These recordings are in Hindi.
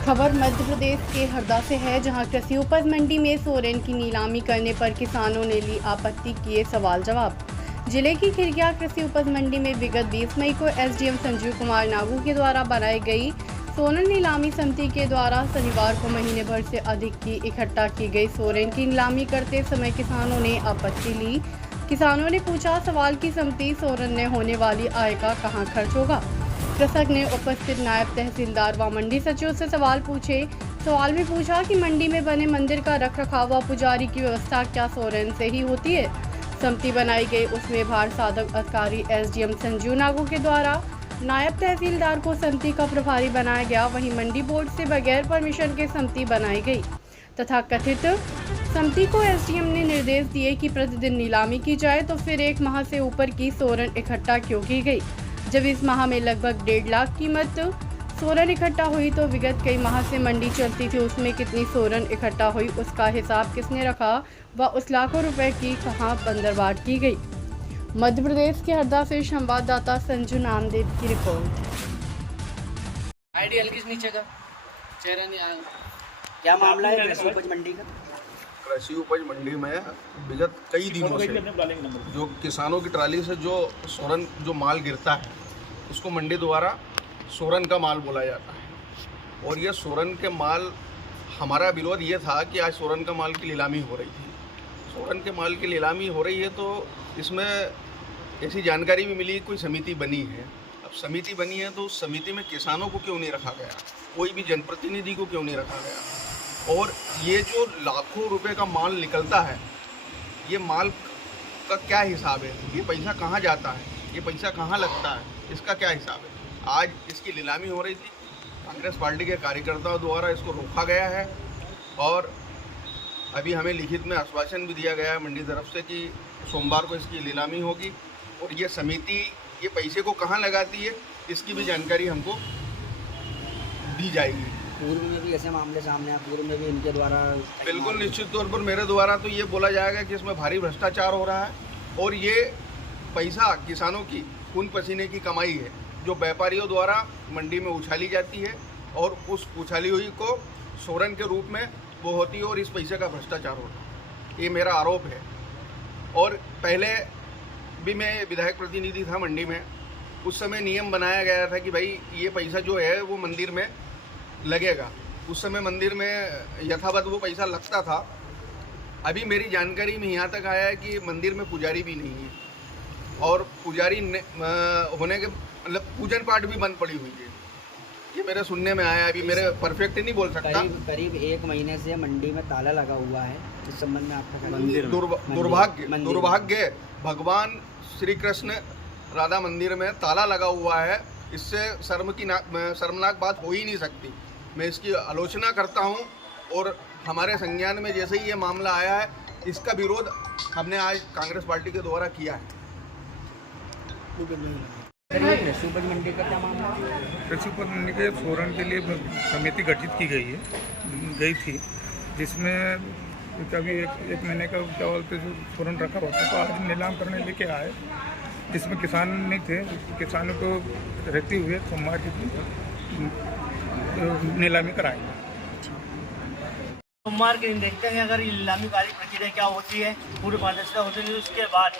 खबर मध्य प्रदेश के हरदा से है, जहां कृषि उपज मंडी में सोरेन की नीलामी करने पर किसानों ने ली आपत्ति किए सवाल जवाब। जिले की खिरकिया कृषि उपज मंडी में विगत 20 मई को एसडीएम संजीव कुमार नागू के द्वारा बनाई गई सोरेन नीलामी समिति के द्वारा शनिवार को महीने भर से अधिक की इकट्ठा की गई सोरेन की नीलामी करते समय किसानों ने आपत्ति ली। किसानों ने पूछा सवाल की समिति सोरेन में होने वाली आय का कहां खर्च होगा। कृषक ने उपस्थित नायब तहसीलदार व मंडी सचिव से सवाल पूछे। सवाल भी पूछा कि मंडी में बने मंदिर का रखरखाव व पुजारी की व्यवस्था क्या सोरेन से ही होती है। समिति बनाई गई, उसमें भार साधक अधिकारी एसडीएम संजीव नागू के द्वारा नायब तहसीलदार को समिति का प्रभारी बनाया गया। वहीं मंडी बोर्ड से बगैर परमिशन के समिति बनाई गई तथा कथित समिति को एसडीएम ने निर्देश दिए कि प्रतिदिन नीलामी की जाए, तो फिर 1 माह से ऊपर की सोरेन इकट्ठा क्यों की गई। जब इस माह में लगभग 1.5 लाख कीमत सोरेन इकट्ठा हुई, तो विगत कई माह से मंडी चलती थी, उसमें कितनी सोरेन इकट्ठा हुई उसका हिसाब किसने रखा व उस लाखों रुपए की कहां बंदरबाट की गई। मध्य प्रदेश के हरदा से संवाददाता संजू नामदेव की रिपोर्ट। आईडी हल्की नीचे का चेहरा नहीं आया। क्या मामला है कृषि उपज मंडी का? कृषि उपज मंडी में विगत कई दिनों से जो किसानों की ट्राली से जो सोरन जो माल गिरता है, उसको मंडी द्वारा सोरन का माल बोला जाता है। और ये सोरन के माल, हमारा विरोध ये था कि आज सोरन का माल की नीलामी हो रही थी। सोरन के माल की नीलामी हो रही है तो इसमें ऐसी जानकारी भी मिली, कोई समिति बनी है। अब समिति बनी है तो उस समिति में किसानों को क्यों नहीं रखा गया, कोई भी जनप्रतिनिधि को क्यों नहीं रखा गया। और ये जो लाखों रुपए का माल निकलता है, ये माल का क्या हिसाब है, ये पैसा कहाँ जाता है, ये पैसा कहाँ लगता है, इसका क्या हिसाब है। आज इसकी नीलामी हो रही थी, कांग्रेस पार्टी के कार्यकर्ताओं द्वारा इसको रोका गया है और अभी हमें लिखित में आश्वासन भी दिया गया है मंडी तरफ से कि सोमवार को इसकी नीलामी होगी और ये समिति ये पैसे को कहाँ लगाती है, इसकी भी जानकारी हमको दी जाएगी। पूर्व में भी ऐसे मामले सामने आए, पूर्व में भी इनके द्वारा बिल्कुल निश्चित तौर पर मेरे द्वारा तो ये बोला जाएगा कि इसमें भारी भ्रष्टाचार हो रहा है और ये पैसा किसानों की खून पसीने की कमाई है जो व्यापारियों द्वारा मंडी में उछाली जाती है और उस उछाली हुई को सोरन के रूप में वो होती है और इस पैसे का भ्रष्टाचार होता है। ये मेरा आरोप है। और पहले भी मैं विधायक प्रतिनिधि था मंडी में, उस समय नियम बनाया गया था कि भाई ये पैसा जो है वो मंदिर में लगेगा। उस समय मंदिर में यथावत वो पैसा लगता था। अभी मेरी जानकारी में यहाँ तक आया है कि मंदिर में पुजारी भी नहीं है और पुजारी होने के मतलब पूजन पाठ भी बंद पड़ी हुई है। ये मेरे सुनने में आया, अभी मेरे परफेक्ट नहीं बोल सकता। करीब 1 महीने से मंडी में ताला लगा हुआ है। इस संबंध में आपका दुर्भाग्य भगवान श्री कृष्ण राधा मंदिर में ताला लगा हुआ है। इससे शर्मनाक बात हो ही नहीं सकती। मैं इसकी आलोचना करता हूं और हमारे संज्ञान में जैसे ही ये मामला आया है, इसका विरोध हमने आज कांग्रेस पार्टी के द्वारा किया है। कृषि उपज मंडी का क्या मामला है? कृषि उपज मंडी के सोरन के लिए समिति गठित की गई थी, जिसमें कभी एक महीने का क्या बोलते जो सोरन रखा हुआ था, तो आज नीलाम करने लेके आए, जिसमें किसान नहीं थे। किसानों को रहते हुए सोमवार की नीलामी कराएंगे। सोमवार के दिन देखते हैं अगर ये नीलामी कार्य प्रक्रिया क्या होती है, पूरी पारदर्शिता होती है। उसके बाद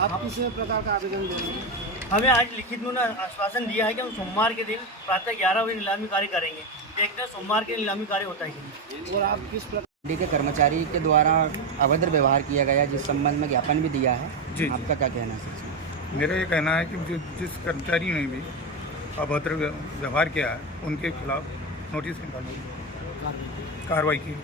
आप किसी प्रकार का आवेदन देंगे? हमें आज लिखित में आश्वासन दिया है कि हम सोमवार के दिन प्रातः 11 बजे नीलामी कार्य करेंगे। देखते हैं सोमवार के नीलामी कार्य होता है। और आप किस प्रकार मंडी के कर्मचारी के द्वारा अभद्र व्यवहार किया गया, जिस संबंध में ज्ञापन भी दिया है, जी आपका क्या कहना है? मेरा ये कहना है कि जिस कर्मचारी ने भी अभद्र व्यवहार किया है, उनके खिलाफ नोटिस निकाली, कार्रवाई की।